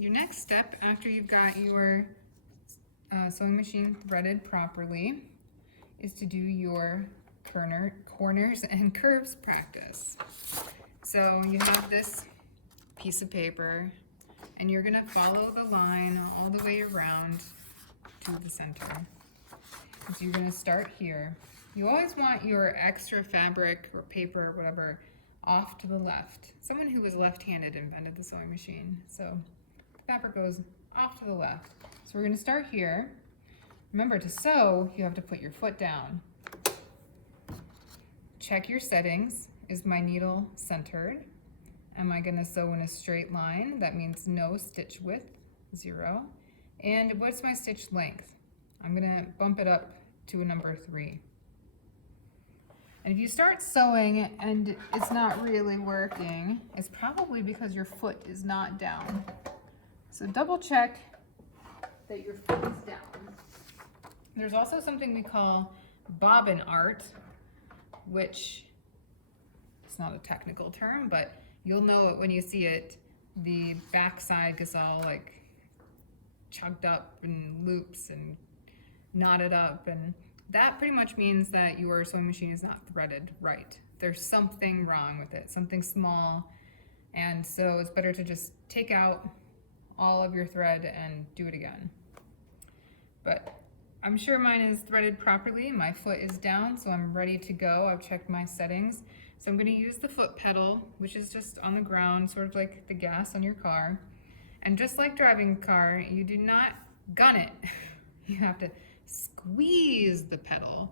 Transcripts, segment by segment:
Your next step after you've got your sewing machine threaded properly is to do your corners and curves practice. So you have this piece of paper and you're gonna follow the line all the way around to the center. So you're gonna start here. You always want your extra fabric or paper or whatever off to the left. Someone who was left-handed invented the sewing machine. So the fabric goes off to the left. So we're gonna start here. Remember, to sew, you have to put your foot down. Check your settings. Is my needle centered? Am I gonna sew in a straight line? That means no stitch width, 0. And what's my stitch length? I'm gonna bump it up to a number 3. And if you start sewing and it's not really working, it's probably because your foot is not down. So double check that your foot is down. There's also something we call bobbin art, which is not a technical term, but you'll know it when you see it. The backside gets all like chugged up and loops and knotted up, and that pretty much means that your sewing machine is not threaded right. There's something wrong with it, something small, and so it's better to just take out all of your thread and do it again. But I'm sure mine is threaded properly. My foot is down, so I'm ready to go. I've checked my settings. So I'm gonna use the foot pedal, which is just on the ground, sort of like the gas on your car. And just like driving a car, you do not gun it. You have to squeeze the pedal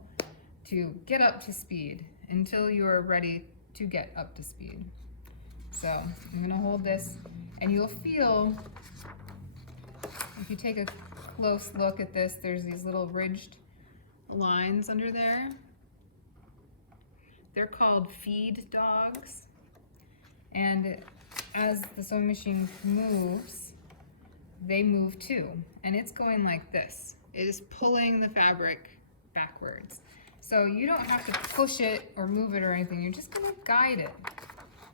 to get up to speed until you are ready to get up to speed. So I'm gonna hold this, and you'll feel, if you take a close look at this, there's these little ridged lines under there. They're called feed dogs. And as the sewing machine moves, they move too. And it's going like this. It is pulling the fabric backwards. So you don't have to push it or move it or anything. You're just gonna guide it.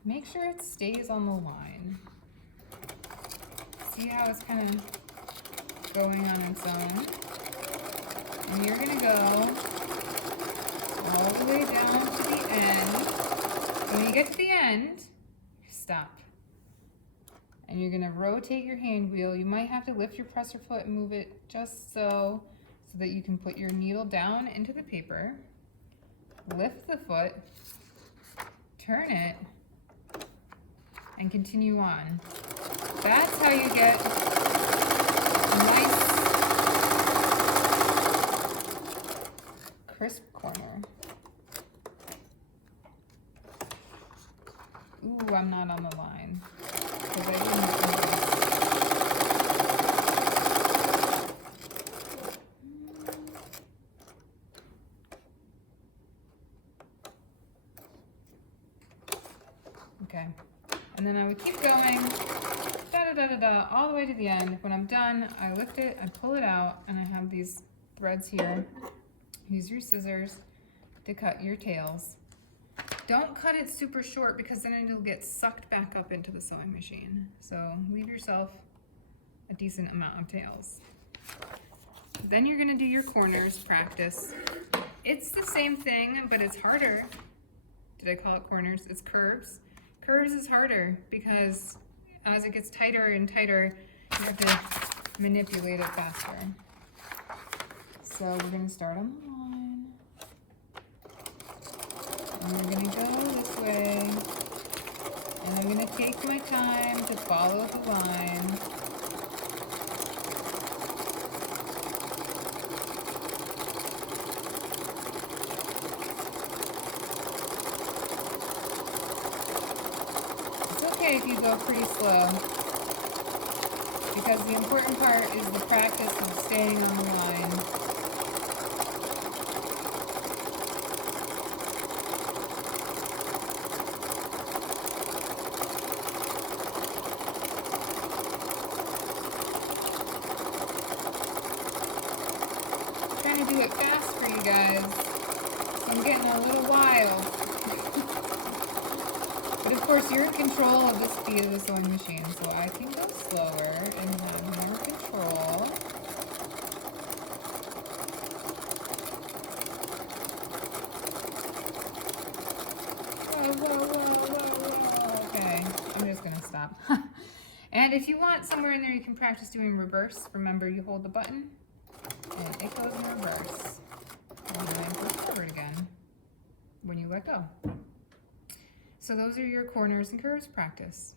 Make sure it stays on the line. See how it's kind of going on its own? And you're gonna go all the way down to the end. When you get to the end, stop. And you're gonna rotate your hand wheel. You might have to lift your presser foot and move it just so that you can put your needle down into the paper. Lift the foot, turn it, and continue on. That's how you get a nice crisp corner. Ooh, I'm not on the line. Okay, and then I would keep going, all the way to the end. When I'm done, I lift it, I pull it out, and I have these threads here. Use your scissors to cut your tails. Don't cut it super short because then it'll get sucked back up into the sewing machine. So leave yourself a decent amount of tails. Then you're gonna do your corners practice. It's the same thing, but it's harder. Did I call it corners? It's curves. Curves is harder because as it gets tighter and tighter, you have to manipulate it faster. So we're gonna start on the line. And we're gonna go this way. And I'm gonna take my time to follow the line. It's okay if you go pretty slow, because the important part is the practice of staying on the line. Trying to do it fast for you guys. I'm getting a little wild. But if course, you're in control of the speed of the sewing machine, so I can go slower and have more control. Whoa. Okay, I'm just gonna stop. And if you want somewhere in there you can practice doing reverse, remember you hold the button and it goes in reverse. And then it goes forward again when you let go. So those are your corners and curves practice.